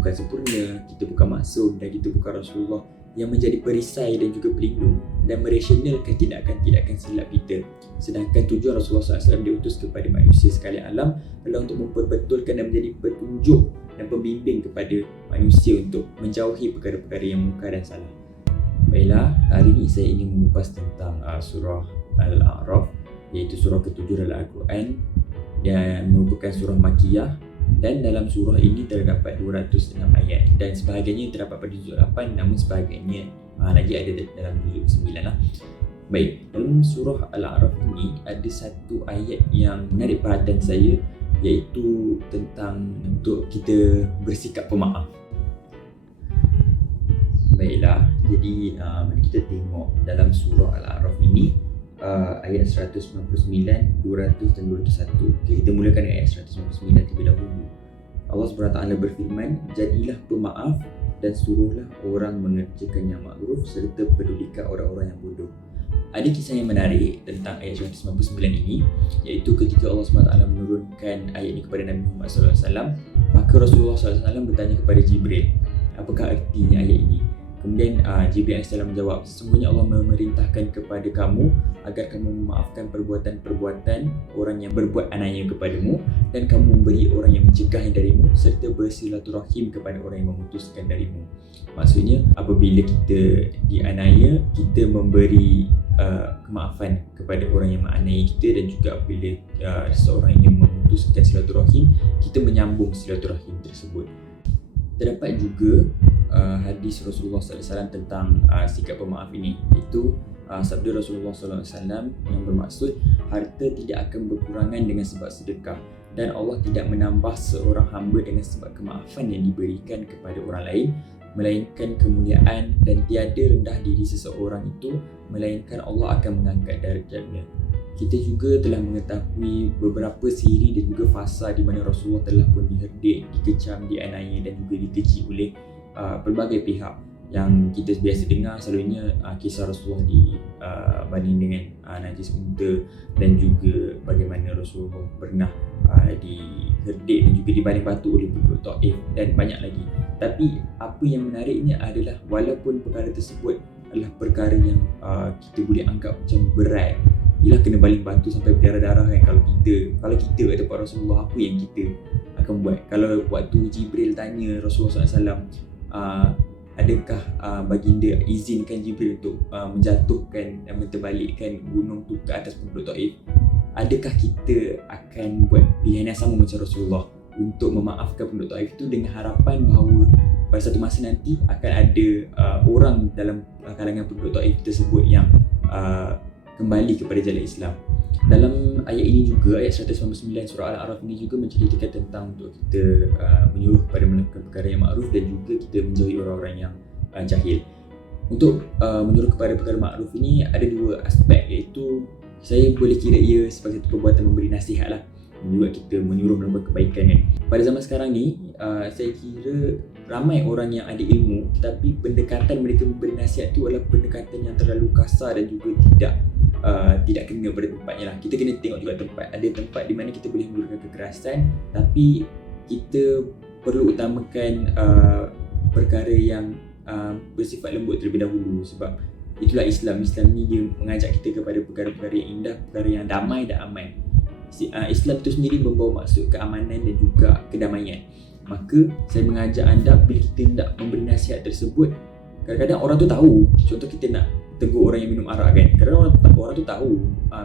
bukan sempurna, kita bukan maksum dan kita bukan Rasulullah yang menjadi perisai dan juga pelindung dan merasionalkan tindakan-tindakan silap kita. Sedangkan tujuan Rasulullah SAW diutus kepada manusia sekalian alam adalah untuk memperbetulkan dan menjadi petunjuk dan pembimbing kepada manusia untuk menjauhi perkara-perkara yang mungkar dan salah. Baiklah, hari ini saya ingin mengupas tentang surah Al-A'raf, iaitu surah ke-7 dalam Al-Quran yang merupakan surah Makkiyah, dan dalam surah ini terdapat 206 ayat dan sebahagiannya terdapat pada juzuk 8, namun sebahagiannya lagi ada dalam juzuk 9 lah. Baik, dalam surah Al-A'raf ini ada satu ayat yang menarik perhatian saya, iaitu tentang untuk kita bersikap pemaaf. Baiklah, jadi mari kita tengok dalam surah Al-A'raf ini ayat 199, 200 dan 201. Okay, kita mulakan dengan ayat 199 terlebih dahulu. Allah SWT berfirman, jadilah pemaaf dan suruhlah orang mengerjakan yang makruf serta pedulikan orang-orang yang bodoh. Ada kisah yang menarik tentang ayat 199 ini, iaitu ketika Allah SWT menurunkan ayat ini kepada Nabi Muhammad SAW, maka Rasulullah SAW bertanya kepada Jibril, apakah artinya ayat ini? Kemudian Jibril AS menjawab, sesungguhnya Allah memerintahkan kepada kamu agar kamu memaafkan perbuatan-perbuatan orang yang berbuat aniaya kepadamu, dan kamu memberi orang yang mencegahnya darimu, serta bersilaturahim kepada orang yang memutuskan darimu. Maksudnya, apabila kita dianiaya, kita memberi kemaafan kepada orang yang menganiaya kita, dan juga apabila seseorang ingin memutuskan silaturahim, kita menyambung silaturahim tersebut. Terdapat juga hadis Rasulullah SAW tentang sikap pemaaf ini, iaitu sabda Rasulullah SAW yang bermaksud, harta tidak akan berkurangan dengan sebab sedekah, dan Allah tidak menambah seorang hamba dengan sebab kemaafan yang diberikan kepada orang lain, melainkan kemuliaan, dan tiada rendah diri seseorang itu melainkan Allah akan mengangkat darjatnya. Kita juga telah mengetahui beberapa siri dan juga fasa di mana Rasulullah telah pun diherdik, dikecam, dianiaya dan juga dikeji oleh pelbagai pihak. Yang kita biasa dengar selalunya kisah Rasulullah dibanding dengan najis unta, dan juga bagaimana Rasulullah pernah diherdik dan juga dibaling batu oleh penduduk Taif, dan banyak lagi. Tapi apa yang menariknya adalah walaupun perkara tersebut adalah perkara yang kita boleh anggap macam berat, ialah kena baling batu sampai berdarah-darah kan. Kalau kita kat tempat Rasulullah, apa yang kita akan buat? Kalau waktu Jibril tanya Rasulullah SAW, adakah baginda izinkan Jibril untuk menjatuhkan dan menterbalikkan gunung tu ke atas penduduk Taif, adakah kita akan buat pilihan yang sama macam Rasulullah untuk memaafkan penduduk Taif itu, dengan harapan bahawa pada satu masa nanti akan ada orang dalam kalangan penduduk Taif tersebut yang kembali kepada jalan Islam. Dalam ayat ini juga, ayat 199 surah Al-A'raf ini juga menceritakan tentang untuk kita menyuruh kepada melakukan perkara yang makruf, dan juga kita menjauhi orang-orang yang jahil. Untuk menyuruh kepada perkara makruf ini ada dua aspek, iaitu saya boleh kira ia sebagai satu perbuatan memberi nasihat lah, dan juga kita menyuruh melakukan kebaikan kan. Pada zaman sekarang ni, saya kira ramai orang yang ada ilmu, tetapi pendekatan mereka memberi nasihat tu adalah pendekatan yang terlalu kasar dan juga tidak kena pada tempatnya lah. Kita kena tengok juga tempat. Ada tempat di mana kita boleh menggunakan kekerasan, tapi kita perlu utamakan perkara yang bersifat lembut terlebih dahulu, sebab itulah Islam. Islam ni dia mengajak kita kepada perkara-perkara yang indah, perkara yang damai dan aman. Islam itu sendiri membawa maksud keamanan dan juga kedamaian. Maka saya mengajak anda, bila kita hendak memberi nasihat tersebut, kadang-kadang orang tu tahu, contoh kita nak tegur orang yang minum arak kan, kadang-kadang orang tu tahu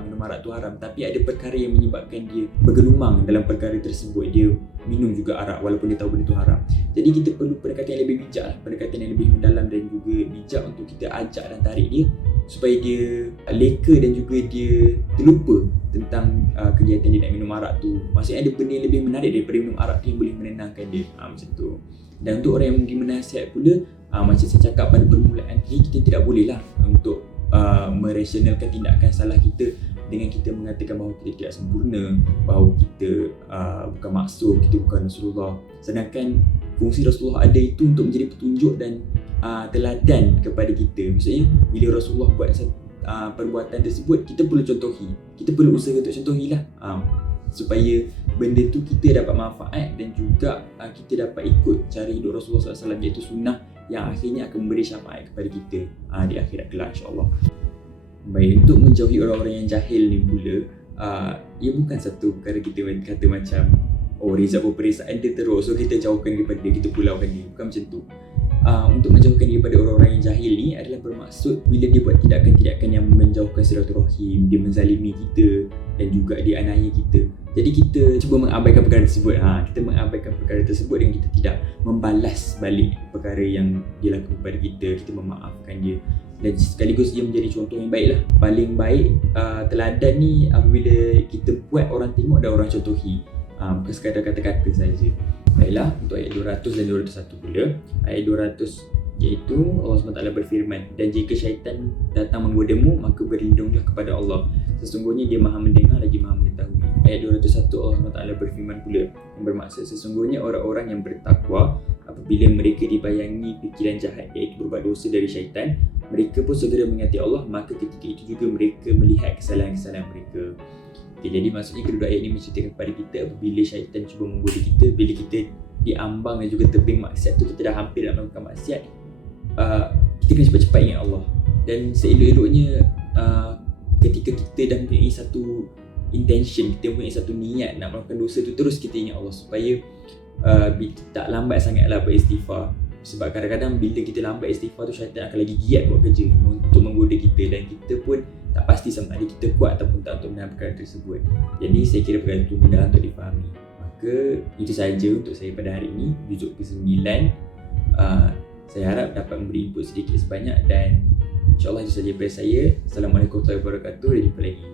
minum arak tu haram, tapi ada perkara yang menyebabkan dia bergelumang dalam perkara tersebut, dia minum juga arak walaupun dia tahu benda tu haram. Jadi kita perlu pendekatan yang lebih bijak lah, pendekatan yang lebih mendalam dan juga bijak untuk kita ajak dan tarik dia supaya dia leka dan juga dia terlupa tentang kegiatan dia nak minum arak tu. Maksudnya ada benda yang lebih menarik daripada minum arak tu yang boleh menenangkan dia, macam tu. Dan untuk orang yang memberi nasihat pula, macam saya cakap pada permulaan tadi, kita tidak boleh lah untuk merasionalkan tindakan salah kita dengan kita mengatakan bahawa kita tidak sempurna, bahawa kita bukan maksum, kita bukan Rasulullah. Sedangkan fungsi Rasulullah ada itu untuk menjadi petunjuk dan teladan kepada kita. Maksudnya bila Rasulullah buat perbuatan tersebut, kita perlu contohi, kita perlu usaha untuk contohilah, supaya benda tu kita dapat manfaat dan juga kita dapat ikut cara hidup Rasulullah SAW, iaitu sunnah yang akhirnya akan memberi syafaat kepada kita di akhirat kelak, insyaAllah. Baik, untuk menjauhi orang-orang yang jahil ni pula, ia bukan satu perkara kita kata macam Reza berperiksaan dia terus, so kita jauhkan daripada dia, kita pulaukan dia. Bukan macam tu. Untuk menjauhkan daripada orang-orang yang jahil ni adalah bermaksud bila dia buat tindakan-tindakan yang menjauhkan silaturahim, dia menzalimi kita dan juga dia aniaya kita. Jadi kita cuba mengabaikan perkara tersebut. Kita mengabaikan perkara tersebut dengan kita tidak membalas balik perkara yang dia lakukan kepada kita. Kita memaafkan dia dan sekaligus dia menjadi contoh yang baik lah. Paling baik teladan ni apabila kita buat orang tengok dan orang contohi, bukan sekadar kata-kata saja. Baiklah, untuk ayat 200 dan 201 pula. Ayat 200 iaitu Allah SWT berfirman, dan jika syaitan datang menggodamu, maka berlindunglah kepada Allah, sesungguhnya dia maha mendengar lagi maha mengetahui. Ayat 201 Allah SWT berfirman pula, yang bermaksud sesungguhnya orang-orang yang bertakwa apabila mereka dibayangi fikiran jahat, iaitu berbuat dosa dari syaitan, mereka pun segera mengingati Allah, maka ketika itu juga mereka melihat kesalahan-kesalahan mereka. Jadi maksudnya kedua ayat ini menceritakan kepada kita apabila syaitan cuba menggoda kita, bila kita diambang dan juga tebing maksiat tu, kita dah hampir nak melakukan maksiat, kita kena cepat-cepat ingat Allah. Dan seelok-eloknya ketika kita dah mempunyai satu intention, kita mempunyai satu niat nak melakukan dosa tu, terus kita ingat Allah supaya tak lambat sangatlah beristighfar. Sebab kadang-kadang bila kita lambat istighfar tu, syaitan akan lagi giat buat kerja untuk menggoda kita, dan kita pun tak pasti sama ada kita kuat ataupun tak untuk menahan perkara tersebut. Jadi saya kira perkara itu mudah untuk difahami. Maka itu sahaja untuk saya pada hari ini, juzuk ke-9. Saya harap dapat memberi input sedikit sebanyak, dan insyaAllah itu sahaja daripada saya. Assalamualaikum warahmatullahi wabarakatuh, dan jumpa lagi.